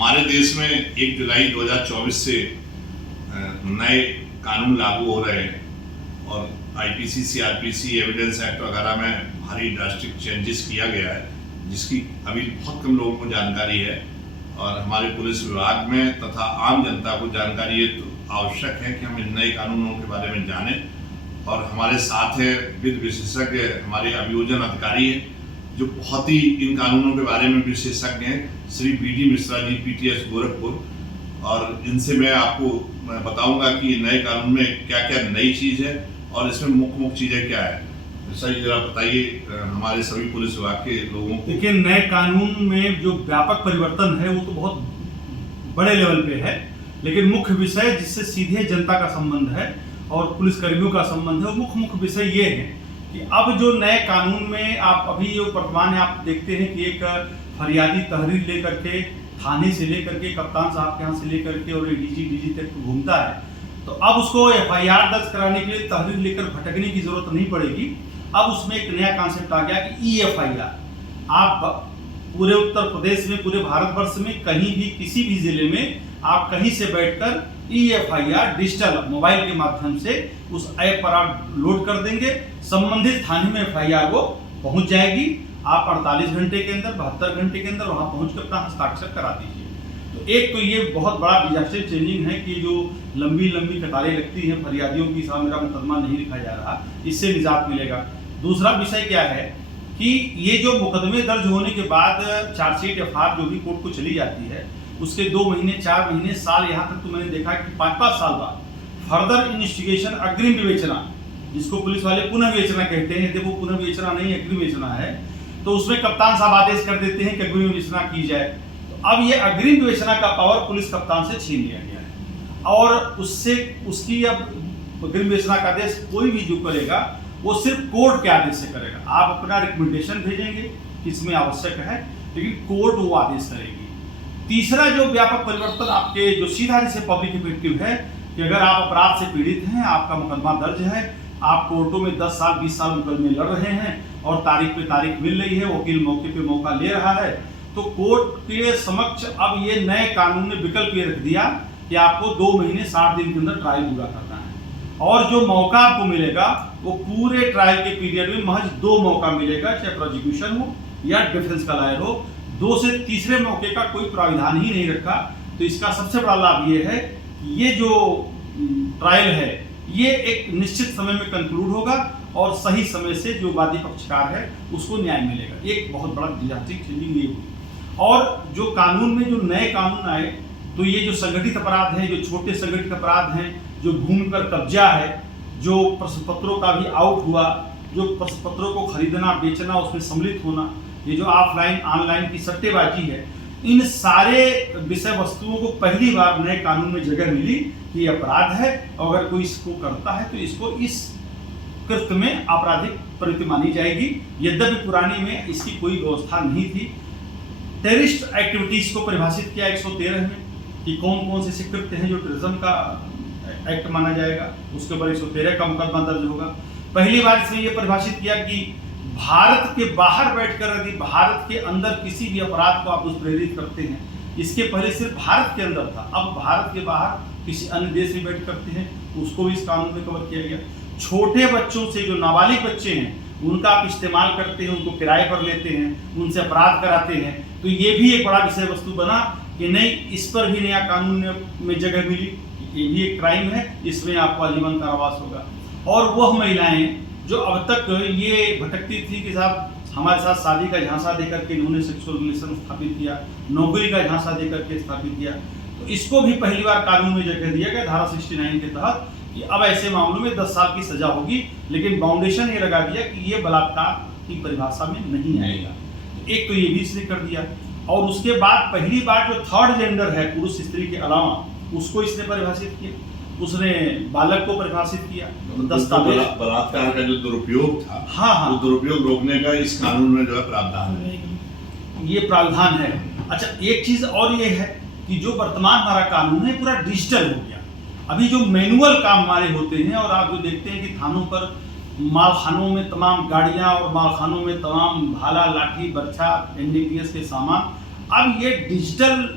हमारे देश में 1 जुलाई 2024 से नए कानून लागू हो रहे हैं और आईपीसी, सीआरपीसी, एविडेंस एक्ट वगैरह में भारी ड्रास्टिक चेंजेस किया गया है, जिसकी अभी बहुत कम लोगों को जानकारी है। और हमारे पुलिस विभाग में तथा आम जनता को जानकारी ये तो आवश्यक है कि हम इन नए कानूनों के बारे में जानें। और हमारे साथ है वित्त विशेषज्ञ, हमारे अभियोजन अधिकारी हैं जो बहुत ही इन कानूनों के बारे में विशेषज्ञ हैं, श्री बीडी मिश्रा जी, पीटीएस गोरखपुर। और इनसे मैं आपको बताऊंगा कि नए कानून में क्या क्या नई चीज़ है और इसमें मुख्य चीज़ें क्या है। सही जरा बताइए हमारे सभी पुलिस विभाग के लोगों को। देखिए, नए कानून में जो व्यापक परिवर्तन है वो तो बहुत बड़े लेवल पे है, लेकिन मुख्य विषय जिससे सीधे जनता का संबंध है और पुलिसकर्मियों का संबंध है, वो मुख्य विषय ये है कि अब जो नए कानून में आप अभी जो वर्तमान है आप देखते हैं कि एक फरियादी तहरीर लेकर के थाने से लेकर के कप्तान साहब के यहाँ से लेकर के और डीजी तक घूमता है। तो अब उसको एफआईआर दर्ज कराने के लिए तहरीर लेकर भटकने की जरूरत नहीं पड़ेगी। अब उसमें एक नया कॉन्सेप्ट आ गया कि ईएफआईआर, आप पूरे उत्तर प्रदेश में, पूरे भारतवर्ष में कहीं भी किसी भी जिले में आप कहीं से बैठकर ईएफआईआर डिजिटल मोबाइल के माध्यम से उस ऐप पर आप लोड कर देंगे, संबंधित थाने में एफआईआर वो पहुंच जाएगी। आप 48 घंटे के अंदर, 72 घंटे के अंदर वहां पहुंचकर अपना हस्ताक्षर करा दीजिए। तो एक तो ये बहुत बड़ा डिजास्टर चेंजिंग है कि जो लंबी लंबी कतारें लगती हैं फरियादियों की, साहब मेरा मुकदमा नहीं लिखा जा रहा, इससे निजात मिलेगा। दूसरा विषय क्या है कि ये जो मुकदमे दर्ज होने के बाद चार्जशीट एफआईआर जो भी कोर्ट को चली जाती है, उसके 2 महीने, 4 महीने, साल, यहाँ तक तो मैंने देखा कि 5-5 साल बाद फर्दर इन्वेस्टिगेशन, अग्रिम विवेचना, जिसको पुलिस वाले पुनः विवेचना कहते हैं, देखो पुनः विवेचना नहीं अग्रिम विवेचना है, तो उसमें कप्तान साहब आदेश कर देते हैं कि अग्रिम विवेचना की जाए। तो अब ये अग्रिम विवेचना का पावर पुलिस कप्तान से छीन लिया गया है और उससे उसकी अब अग्रिम विवेचना का आदेश कोई भी जो करेगा वो सिर्फ कोर्ट के आदेश से करेगा। आप अपना रिकमेंडेशन भेजेंगे कि इसमें आवश्यक है, लेकिन कोर्ट वो आदेश करेगी। तीसरा जो व्यापक परिवर्तन आपके जो सीधा से पब्लिक इफेक्टिव है कि अगर आप अपराध से पीड़ित हैं, आपका मुकदमा दर्ज है, आप कोर्टों में 10 साल 20 साल मुकदमे लड़ रहे हैं और तारीख पे तारीख मिल रही है, वकील मौके पे मौका ले रहा है, तो कोर्ट के समक्ष अब ये नए कानून ने विकल्प ये रख दिया कि आपको 2 महीने 60 दिन के अंदर ट्रायल पूरा करना है और जो मौका आपको मिलेगा वो पूरे ट्रायल के पीरियड में महज 2 मौका मिलेगा, चाहे प्रोसिक्यूशन हो या डिफेंस का लायर हो। 2 से तीसरे मौके का कोई प्राविधान ही नहीं रखा। तो इसका सबसे बड़ा लाभ ये है कि ये जो ट्रायल है ये एक निश्चित समय में कंक्लूड होगा और सही समय से जो वादी पक्षकार है उसको न्याय मिलेगा। एक बहुत बड़ा डिजास्टिक चेंजिंग ये हुई। और जो कानून में जो नए कानून आए, तो ये जो संगठित अपराध हैं, जो छोटे संगठित अपराध हैं, जो भूमि पर कब्जा है, जो प्रश्न पत्रों का भी आउट हुआ, जो प्रश्न पत्रों को खरीदना बेचना उसमें सम्मिलित होना, ये जो ऑफलाइन ऑनलाइन की सट्टेबाजी है, इन सारे विषय वस्तुओं को पहली बार नए कानून में जगह मिली कि अपराध है और अगर कोई इसको करता है तो इसको इस कृत्य में आपराधिक प्रवृत्ति मानी जाएगी। यद्यपि पुरानी में इसकी कोई व्यवस्था नहीं थी। टेररिस्ट एक्टिविटीज को परिभाषित किया 113 में कि कौन कौन से कृत्य हैं जो टेररिज्म का एक्ट माना जाएगा, उसके ऊपर 113 का मुकदमा दर्ज होगा। पहली बार इसने ये परिभाषित किया कि भारत के बाहर बैठकर यदि भारत के अंदर किसी भी अपराध को आप दुष्प्रेरित करते हैं, इसके पहले सिर्फ भारत के अंदर था, अब भारत के बाहर किसी अन्य देश में बैठ करते हैं, उसको भी इस कानून में कवर किया गया। छोटे बच्चों से, जो नाबालिग बच्चे हैं, उनका आप इस्तेमाल करते हैं, उनको किराए पर लेते हैं, उनसे अपराध कराते हैं, तो ये भी एक बड़ा विषय वस्तु बना कि नहीं, इस पर भी नया कानून में जगह मिली। ये भी एक क्राइम है, इसमें आपको आजीवन कारावास होगा। और वह महिलाएं जो अब तक ये भटकती थी कि साहब हमारे साथ शादी का झांसा देकर के इन्होंने सेक्सुअल रिलेशन स्थापित किया, नौकरी का झांसा देकर के स्थापित किया, तो इसको भी पहली बार कानून में जगह दिया गया धारा 69 के तहत कि अब ऐसे मामलों में 10 साल की सजा होगी, लेकिन बाउंडेशन ये लगा दिया कि ये बलात्कार की परिभाषा में नहीं आएगा। एक तो ये भी इसने कर दिया और उसके बाद पहली बार जो थर्ड जेंडर है, पुरुष स्त्री के अलावा, उसको इसने परिभाषित किया। उसने बालक को परिभाषित किया। दस्तावेज बलात्कार का जो दुरुपयोग था, हाँ, वो दुरुपयोग रोकने का इस कानून में जो है प्रावधान है, ये प्रावधान है। अच्छा, एक चीज और ये है कि जो वर्तमान हमारा कानून है पूरा डिजिटल हो गया। अभी जो मैनुअल काम हमारे होते हैं और आप जो देखते हैं कि थानों पर, मालखानों में तमाम गाड़ियां और मालखानों में तमाम भाला, लाठी, बर्छा, एनडीपीएस के सामान, अब ये डिजिटल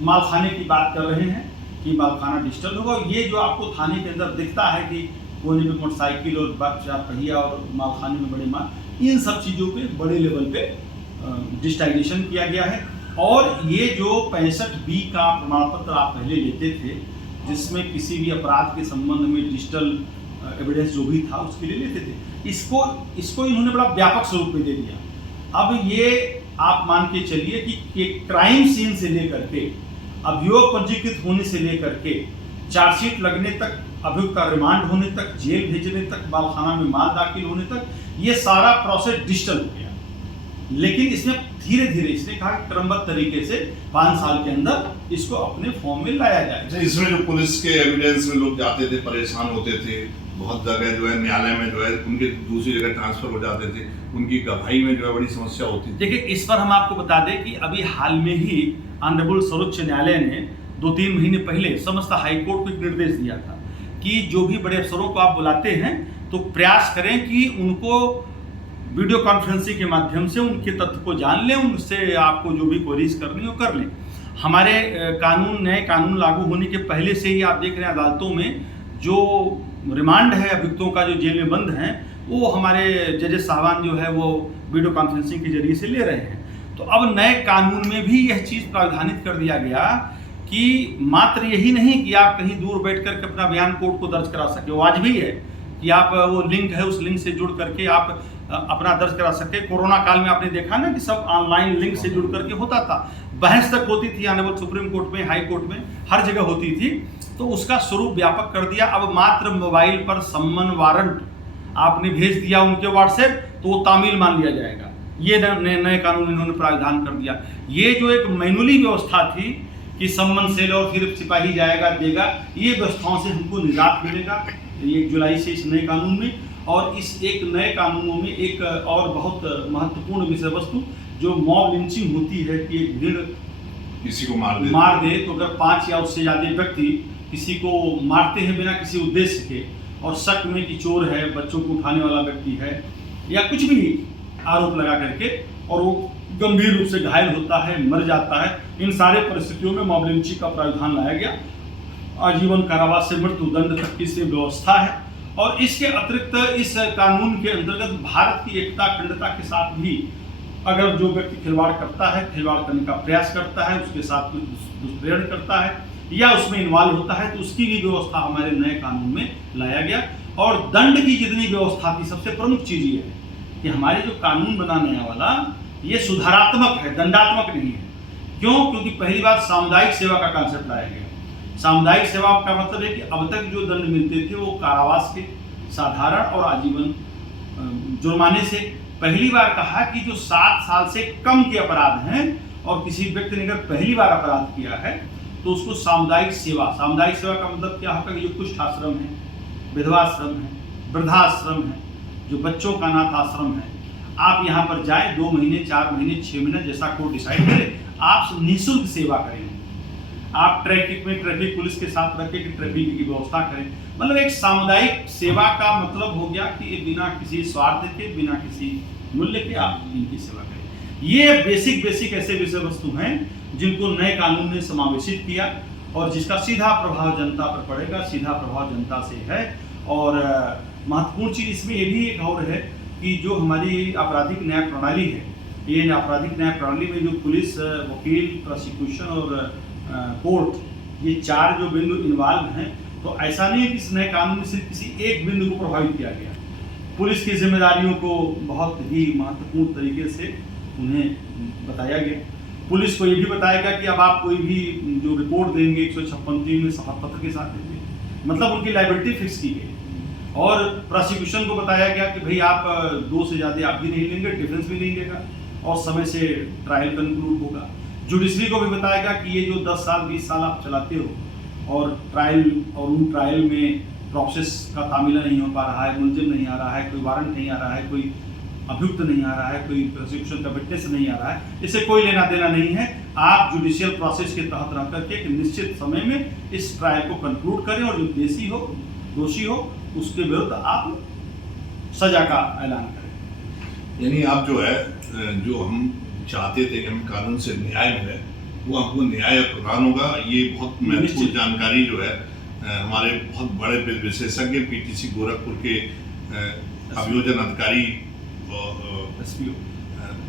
मालखाने की बात कर रहे हैं कि मालखाना डिजिटल होगा। ये जो आपको थाने के अंदर दिखता है कि कोने पे मोटरसाइकिल और चार पहिया और मालखाने में बड़े माल, इन सब चीज़ों पे बड़े लेवल पे डिजिटाइजेशन किया गया है। और ये जो 65B का प्रमाण पत्र आप पहले लेते थे, जिसमें किसी भी अपराध के संबंध में डिजिटल एविडेंस जो भी था उसके लिए लेते थे, इसको इन्होंने बड़ा व्यापक स्वरूप में दे दिया। अब ये आप मान के चलिए कि क्राइम सीन से लेकर के अभियोग पंजीकृत होने से लेकर के चार्जशीट लगने तक, अभियुक्त का रिमांड होने तक, जेल भेजने तक, मालखाना में माल दाखिल होने तक, ये सारा प्रोसेस डिजिटल हो गया। लेकिन इसमें धीरे धीरे इसने कहा कि क्रमबद्ध तरीके से 5 साल के अंदर इसको अपने फॉर्म में लाया जाए। इसमें जो पुलिस के एविडेंस में लोग जाते थे, परेशान होते थे, बहुत जगह जो है न्यायालय में जो है उनके दूसरी जगह ट्रांसफर हो जाते थे, उनकी गवाही में जो है बड़ी समस्या होती थी। देखिए, इस पर हम आपको बता दें कि अभी हाल में ही ऑनरेबल सर्वोच्च न्यायालय ने 2-3 महीने पहले समस्त हाईकोर्ट को एक निर्देश दिया था कि जो भी बड़े अफसरों को आप बुलाते हैं तो प्रयास करें कि उनको वीडियो कॉन्फ्रेंसिंग के माध्यम से उनके तथ्य को जान लें, उनसे आपको जो भी क्वेरीज करनी हो कर लें। हमारे नए कानून लागू होने के पहले से ही आप देख रहे हैं अदालतों में जो रिमांड है अभियुक्तों का जो जेल में बंद हैं, वो हमारे जजेस साहबान जो है वो वीडियो कॉन्फ्रेंसिंग के जरिए से ले रहे हैं। तो अब नए कानून में भी यह चीज़ प्रावधानित कर दिया गया कि मात्र यही नहीं कि आप कहीं दूर बैठ करके अपना बयान कोर्ट को दर्ज करा सके, वो आज भी है कि आप वो लिंक है उस लिंक से जुड़ करके आप अपना दर्ज करा सके। कोरोना काल में आपने देखा ना कि सब ऑनलाइन लिंक से जुड़ करके होता था, बहस तक होती थी ऑनरेबल सुप्रीम कोर्ट में, हाई कोर्ट में, हर जगह होती थी। तो उसका स्वरूप व्यापक कर दिया। अब मात्र मोबाइल पर सम्मन वारंट आपने भेज दिया उनके व्हाट्सएप तो वो तामील मान लिया जाएगा। ये नए कानून इन्होंने प्रावधान कर दिया। ये जो एक मैनुअली व्यवस्था थी कि सम्मन सेल और फिर सिपाही जाएगा देगा, ये व्यवस्थाओं से हमको निजात मिलेगा 1 जुलाई से इस नए कानून में। और इस एक नए कानूनों में एक और बहुत महत्वपूर्ण विषय वस्तु जो मॉब लिंचिंग होती है कि एक भीड़ किसी को मार दे तो अगर 5 या उससे ज़्यादा व्यक्ति किसी को मारते हैं बिना किसी उद्देश्य के और शक में कि चोर है, बच्चों को उठाने वाला व्यक्ति है या कुछ भी आरोप लगा करके और वो गंभीर रूप से घायल होता है, मर जाता है, इन सारे परिस्थितियों में मॉब लिंचिंग का प्रावधान लाया गया। आजीवन कारावास से मृत्युदंड तक की इसमें व्यवस्था है। और इसके अतिरिक्त इस कानून के अंतर्गत भारत की एकता अखंडता के साथ भी अगर जो व्यक्ति खिलवाड़ करता है, खिलवाड़ करने का प्रयास करता है, उसके साथ दुष्प्रेरण करता है या उसमें इन्वॉल्व होता है, तो उसकी भी व्यवस्था हमारे नए कानून में लाया गया। और दंड की जितनी व्यवस्था थी, सबसे प्रमुख चीज ये है कि हमारे जो कानून बना नया वाला ये सुधारात्मक है, दंडात्मक नहीं है। क्यों? क्योंकि पहली बार सामुदायिक सेवा का कॉन्सेप्ट लाया गया। सामुदायिक सेवा का मतलब है कि अब तक जो दंड मिलते थे वो कारावास के, साधारण और आजीवन जुर्माने से। पहली बार कहा कि जो 7 साल से कम के अपराध हैं और किसी व्यक्ति ने अगर पहली बार अपराध किया है तो उसको सामुदायिक सेवा का मतलब क्या होगा कि जो कुष्ठ आश्रम है, विधवाश्रम है, वृद्धाश्रम है, जो बच्चों का अनाथ आश्रम है, आप यहाँ पर जाए 2 महीने, 4 महीने, 6 महीने जैसा कोर्ट डिसाइड करे, आप निःशुल्क सेवा करें। आप ट्रैफिक पुलिस के साथ रखें कि ट्रैफिक की व्यवस्था करें। मतलब एक सामुदायिक सेवा का मतलब हो गया कि बिना किसी स्वार्थ के, बिना किसी मूल्य के आप इनकी सेवा करें। ये बेसिक ऐसे विषय वस्तु हैं जिनको नए कानून ने समावेशित किया और जिसका सीधा प्रभाव जनता पर पड़ेगा, सीधा प्रभाव जनता से है। और महत्वपूर्ण चीज इसमें ये भी एक और है कि जो हमारी आपराधिक न्याय प्रणाली है, ये आपराधिक न्याय प्रणाली में जो पुलिस, वकील, प्रोसिक्यूशन और कोर्ट, ये 4 जो बिंदु इन्वॉल्व हैं, तो ऐसा नहीं है कि इस नए कानून में सिर्फ किसी एक बिंदु को प्रभावित किया गया। पुलिस की जिम्मेदारियों को बहुत ही महत्वपूर्ण तरीके से उन्हें बताया गया। पुलिस को ये भी बताएगा कि अब आप कोई भी जो रिपोर्ट देंगे 156(3) में शपथ पत्र के साथ देंगे, मतलब उनकी लायबिलिटी फिक्स की गई। और प्रोसिक्यूशन को बताया गया कि भाई आप 2 से ज़्यादा आप भी नहीं लेंगे, डिफेंस भी नहीं लेगा और समय से ट्रायल कंक्लूड होगा। जुडिशरी को भी बताएगा कि ये जो 10 साल 20 साल आप चलाते हो और उन ट्रायल में प्रोसेस का तामीला नहीं हो पा रहा है, मुलजिम नहीं आ रहा है, कोई वारंट नहीं आ रहा है, कोई अभियुक्त नहीं आ रहा है, कोई प्रोसिक्यूशन का विटनेस नहीं आ रहा है, इससे कोई लेना देना नहीं है। आप जुडिशियल प्रोसेस के तहत रह करके एक निश्चित समय में इस ट्रायल को कंक्लूड करें और जो दोषी हो उसके विरुद्ध आप सजा का ऐलान करें। यानी आप जो है, जो हम चाहते थे कि हमें कानून से न्याय मिले, वो हमको न्याय प्रदान होगा। ये बहुत महत्वपूर्ण निश्चित। जानकारी जो है हमारे बहुत बड़े विशेषज्ञ पीटीसी गोरखपुर के अभियोजन अधिकारी एसपीओ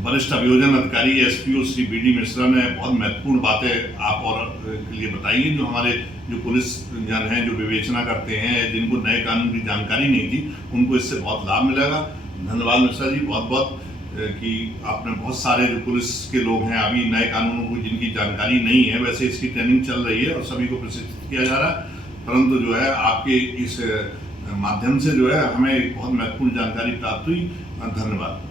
वरिष्ठ अभियोजन अधिकारी एसपीओ श्री बीडी मिश्रा ने बहुत महत्वपूर्ण बातें आप और के लिए बताई हैं। जो हमारे जो पुलिस जन हैं, जो विवेचना करते हैं, जिनको नए कानून की जानकारी नहीं थी, उनको इससे बहुत लाभ मिलेगा। धन्यवाद मिश्रा जी, बहुत बहुत कि आपने बहुत सारे जो पुलिस के लोग हैं अभी नए कानूनों को जिनकी जानकारी नहीं है, वैसे इसकी ट्रेनिंग चल रही है और सभी को प्रशिक्षित किया जा रहा है, परंतु जो है आपके इस माध्यम से जो है हमें एक बहुत महत्वपूर्ण जानकारी प्राप्त हुई। धन्यवाद।